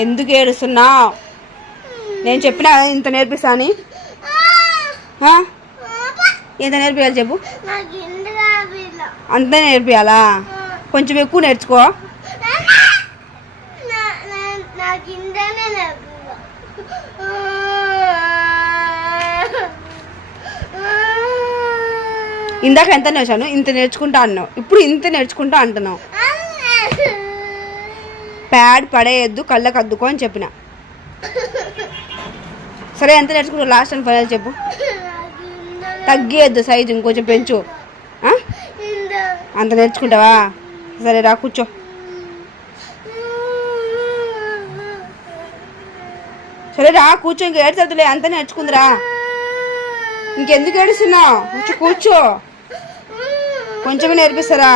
ఎందుకు ఏడుస్తున్నావు? నేను చెప్పినా ఇంత నేర్పిస్తా అని. ఎంత నేర్పియాలి చెప్పు? అంతే నేర్పియాలా? కొంచెం ఎక్కువ నేర్చుకో. ఇందాక ఎంత నేర్చాను? ఇంత నేర్చుకుంటా అన్నావు, ఇప్పుడు ఇంత నేర్చుకుంటా అంటున్నావు. ప్యాడ్ పడేయద్దు, కళ్ళకు అద్దుకో అని చెప్పిన. సరే ఎంత నేర్చుకుంటావు లాస్ట్ అండ్ ఫైనల్ చెప్పు. తగ్గేయద్దు, సైజు ఇంకొంచెం పెంచు. అంత నేర్చుకుంటావా? సరే రా కూర్చో. సరే రా కూర్చో. ఇంక ఏడ్చదులే, అంత నేర్చుకుందిరా. ఇంకెందుకు ఏడుస్తున్నావు? కూర్చో. కొంచెమే నేర్పిస్తారా?